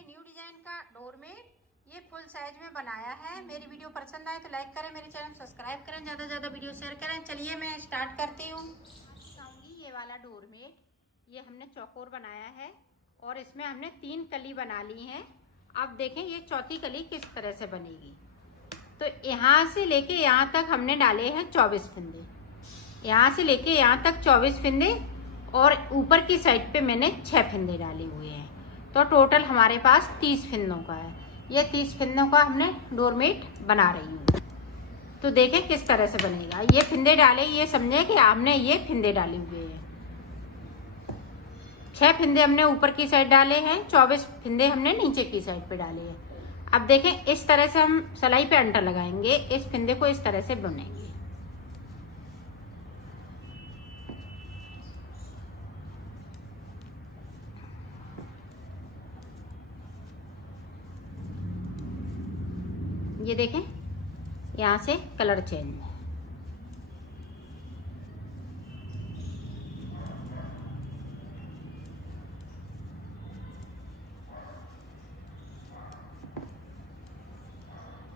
New design का doormat, ये full size में बनाया है। मेरी वीडियो पसंद आए तो लाइक करें, मेरे चैनल सब्सक्राइब करें, ज़्यादा से ज़्यादा वीडियो शेयर करें। चलिए मैं स्टार्ट करती हूँ। दिखाऊंगी ये वाला डोरमेट, ये हमने चौकोर बनाया है और इसमें हमने 3 कली बना ली हैं। अब देखें ये चौथी कली किस तरह से बनेगी। तो यहाँ से लेके यहाँ तक हमने डाले हैं 24 फंदे, यहाँ से लेके यहाँ तक 24 फंदे और ऊपर की साइड पे मैंने 6 फंदे डाले हुए हैं। तो टोटल हमारे पास 30 फंदों का है। ये 30 फंदों का हमने डोरमेट बना रही हूँ। तो देखें किस तरह से बनेगा। ये फंदे डाले, ये समझे कि हमने ये फंदे डाले हुए हैं। 6 फंदे हमने ऊपर की साइड डाले हैं, 24 फंदे हमने नीचे की साइड पे डाले हैं। अब देखें इस तरह से हम सिलाई पे अंटर लगाएंगे, इस फंदे को इस तरह से बुनेंगे। ये देखें यहाँ से कलर चेंज है।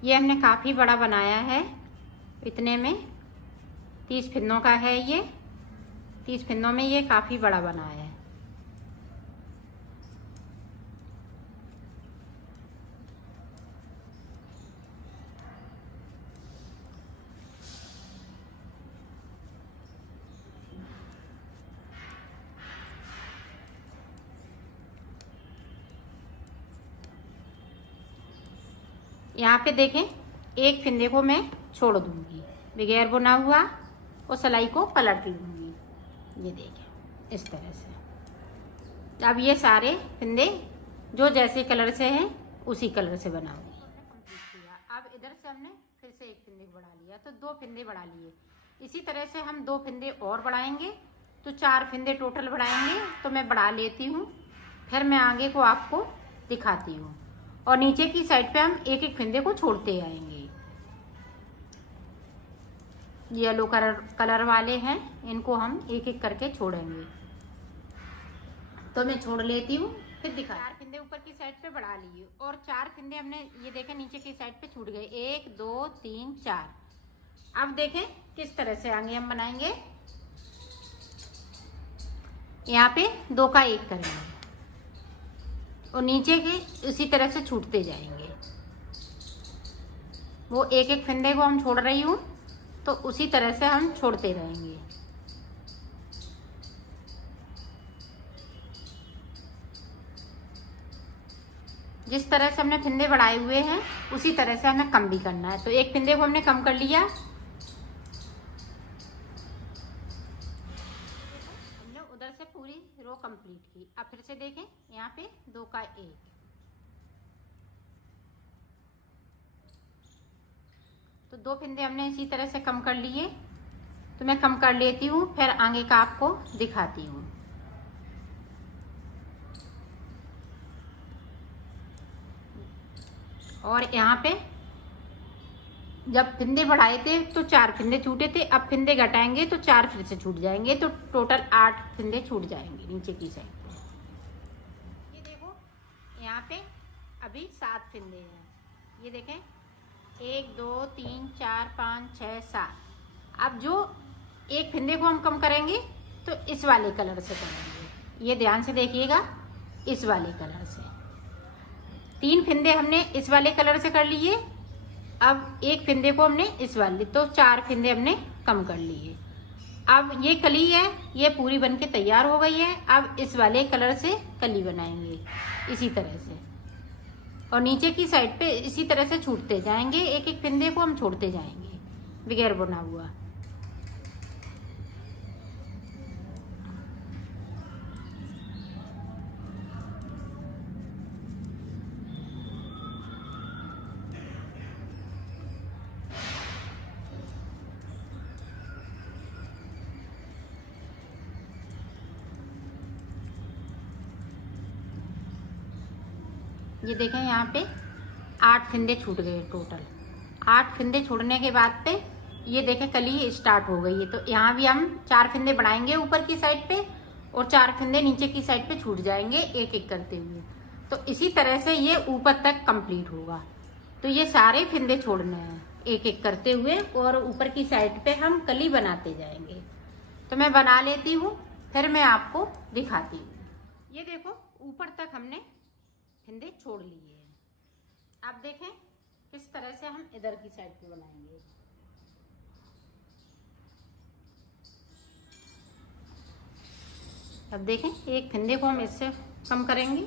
ये हमने काफ़ी बड़ा बनाया है, इतने में 30 फंदों का है। ये 30 फंदों में ये काफ़ी बड़ा बनाया है। यहाँ पे देखें एक फंदे को मैं छोड़ दूंगी, बगैर बुना हुआ और सिलाई को पलट लूंगी। ये देखें इस तरह से। अब ये सारे फंदे जो जैसे कलर से हैं उसी कलर से बनाऊंगी। अब इधर से हमने फिर से एक फंदे बढ़ा लिया, तो 2 फंदे बढ़ा लिए। इसी तरह से हम 2 फंदे और बढ़ाएंगे तो 4 फंदे टोटल बढ़ाएंगे। तो मैं बढ़ा लेती हूँ, फिर मैं आगे को आपको दिखाती हूँ। और नीचे की साइड पे हम एक एक फंदे को छोड़ते आएंगे। येलो कलर वाले हैं, इनको हम एक एक करके छोड़ेंगे। तो मैं छोड़ लेती हूँ, फिर दिखा। 4 फंदे ऊपर की साइड पे बढ़ा लिए और 4 फंदे हमने ये देखें नीचे की साइड पे छूट गए। 1 2 3 4। अब देखें किस तरह से आगे हम बनाएंगे। यहाँ पे 2 का 1 करेंगे और नीचे के इसी तरह से छूटते जाएंगे। वो एक एक फंदे को हम छोड़ रही हूँ, तो उसी तरह से हम छोड़ते रहेंगे। जिस तरह से हमने फंदे बढ़ाए हुए हैं उसी तरह से हमें कम भी करना है। तो एक फंदे को हमने कम कर लिया, हमने उधर से पूरी रो कंप्लीट की। अब फिर से देखें यहाँ पे 2 का 1। तो 2 फंदे हमने इसी तरह से कम कर लिए। तो मैं कम कर लेती हूँ, फिर आगे का आपको दिखाती हूँ। और यहाँ पे जब फंदे बढ़ाए थे तो 4 फंदे छूटे थे, अब फंदे घटाएंगे तो 4 फिर से छूट जाएंगे। तो टोटल 8 फंदे छूट जाएंगे नीचे की साइड। ये देखो यहाँ पे अभी 7 फंदे हैं। ये देखें 1 2 3 4 5 6 7। अब जो एक फंदे को हम कम करेंगे तो इस वाले कलर से करेंगे। ये ध्यान से देखिएगा, इस वाले कलर से। 3 फंदे हमने इस वाले कलर से कर लिए। अब एक फंदे को हमने इस वाले, तो 4 फंदे हमने कम कर लिए। अब ये कली है, ये पूरी बनके तैयार हो गई है। अब इस वाले कलर से कली बनाएंगे इसी तरह से, और नीचे की साइड पे इसी तरह से छूटते जाएंगे। एक एक फंदे को हम छोड़ते जाएंगे बगैर बुना हुआ। ये देखें यहाँ पे 8 फंदे छूट गए टोटल। 8 फंदे छोड़ने के बाद पे ये देखें कली स्टार्ट हो गई है। तो यहाँ भी हम 4 फंदे बढ़ाएंगे ऊपर की साइड पे और 4 फंदे नीचे की साइड पे छूट जाएंगे एक एक करते हुए। तो इसी तरह से ये ऊपर तक कंप्लीट होगा। तो ये सारे फिंदे छोड़ने हैं एक एक करते हुए, और ऊपर की साइड पे हम कली बनाते जाएंगे। तो मैं बना लेती हूँ, फिर मैं आपको दिखाती हूँ। ये देखो ऊपर तक हमने फिंदे छोड़ लिए हैं। आप देखें किस तरह से हम इधर की साइड पे बनाएंगे। अब देखें एक फिंदे को हम इससे कम करेंगे।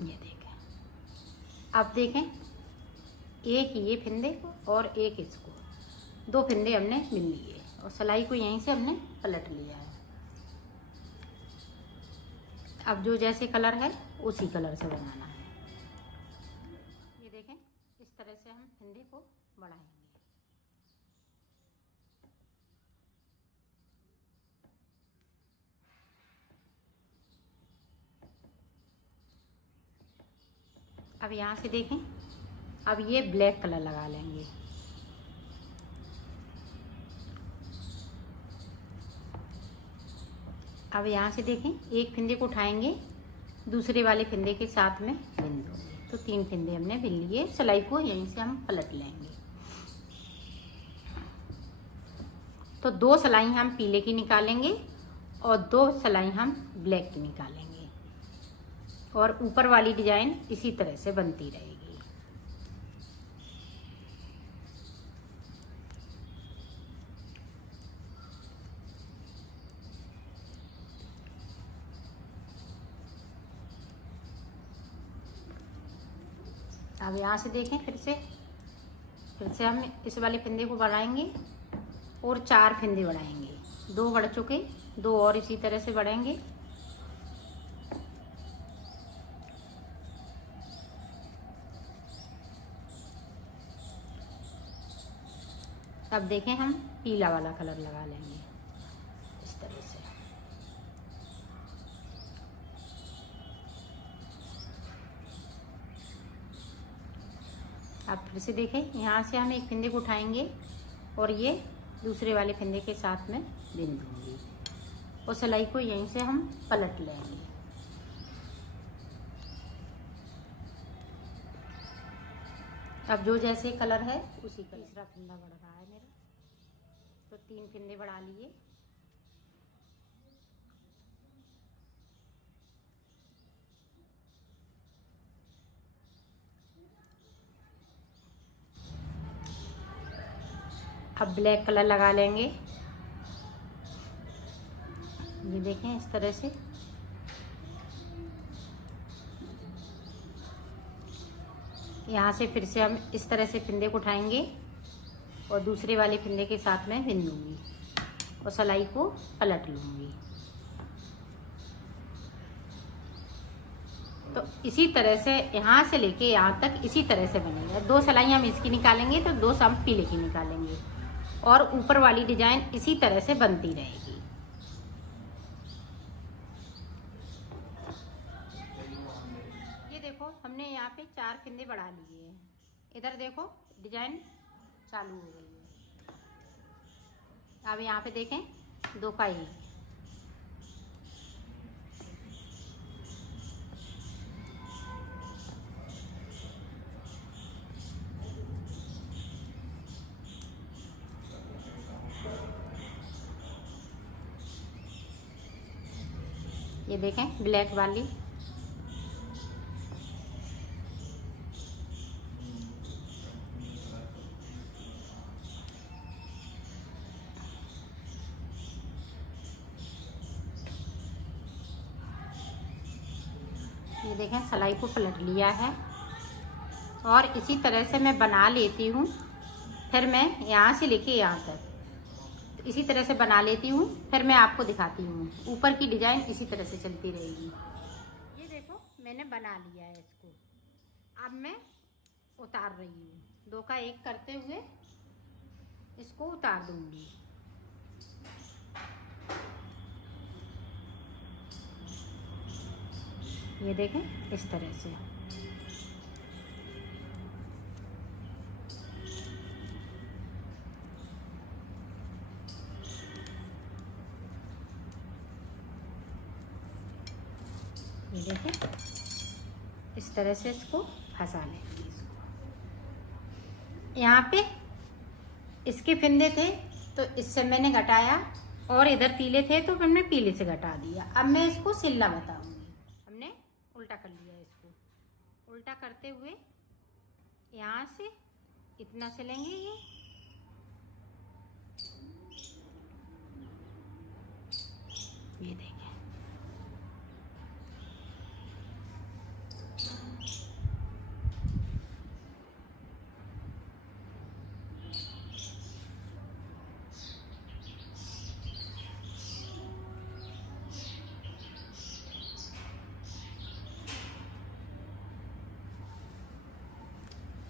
ये देखें, अब देखें एक ये फिंदे को और एक इसको, दो फिंदे हमने मिल लिए और सिलाई को यहीं से हमने पलट लिया है। अब जो जैसे कलर है उसी कलर से बनाना है। ये देखें इस तरह से हम फिंदे को बढ़ाएंगे। अब यहाँ से देखें, अब ये ब्लैक कलर लगा लेंगे। अब यहाँ से देखें एक फिंदे को उठाएंगे, दूसरे वाले फिंदे के साथ में बिन दोगे। तो 3 फिंदे हमने बिन लिए। सिलाई को यहीं से हम पलट लेंगे। तो 2 सिलाई हम पीले की निकालेंगे और 2 सिलाई हम ब्लैक की निकालेंगे, और ऊपर वाली डिजाइन इसी तरह से बनती रहेगी। अब यहाँ से देखें फिर से हम इस वाले फिंदे को बढ़ाएंगे और 4 फिंदे बढ़ाएंगे। 2 बढ़ चुके, 2 और इसी तरह से बढ़ेंगे। अब देखें हम पीला वाला कलर लगा लेंगे इस तरह से। अब फिर से देखें, यहाँ से हम एक फिंदे को उठाएंगे और ये दूसरे वाले फिंदे के साथ में बिन दूंगी और सिलाई को यहीं से हम पलट लेंगे। अब जो जैसे कलर है उसी का। तीसरा फिंदा बढ़ रहा है मेरा, तो 3 फिंदे बढ़ा लिए। अब ब्लैक कलर लगा लेंगे। ये देखें इस तरह से। यहाँ से फिर से हम इस तरह से फिंदे को उठाएंगे और दूसरे वाले फिंदे के साथ में बिन दूंगी और सिलाई को पलट लूँगी। तो इसी तरह से यहाँ से लेके यहाँ तक इसी तरह से बनेगा। 2 सिलाई हम इसकी निकालेंगे तो 2 हम पीले की निकालेंगे, और ऊपर वाली डिजाइन इसी तरह से बनती रहेगी। ये देखो हमने यहाँ पे 4 फिंदे बढ़ा लिए हैं। इधर देखो डिजाइन चालू हो गई है। अब यहाँ पे देखें 2 का 1। ये देखें ब्लैक वाली। ये देखें सिलाई को पलट लिया है और इसी तरह से मैं बना लेती हूँ। फिर मैं यहाँ से लेके यहाँ तक इसी तरह से बना लेती हूँ, फिर मैं आपको दिखाती हूँ। ऊपर की डिजाइन इसी तरह से चलती रहेगी। ये देखो मैंने बना लिया है इसको। अब मैं उतार रही हूँ। 2 का 1 करते हुए इसको उतार दूंगी। ये देखें इस तरह से। ये देखें इस तरह से इसको फंसा लेंगे। इसको यहाँ पे इसके फिंदे थे तो इससे मैंने घटाया, और इधर पीले थे तो हमने पीले से घटा दिया। अब मैं इसको सिलना बताऊंगी। हमने उल्टा कर लिया, इसको उल्टा करते हुए यहाँ से इतना सिलेंगे ये देखें।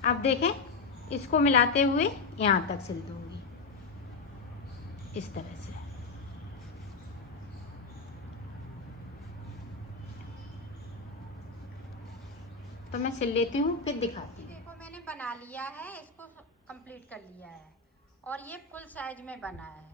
अब देखें इसको मिलाते हुए यहाँ तक सिल दूंगी इस तरह से। तो मैं सिल लेती हूँ फिर दिखाती हूँ। देखो मैंने बना लिया है, इसको कंप्लीट कर लिया है और ये फुल साइज में बना है।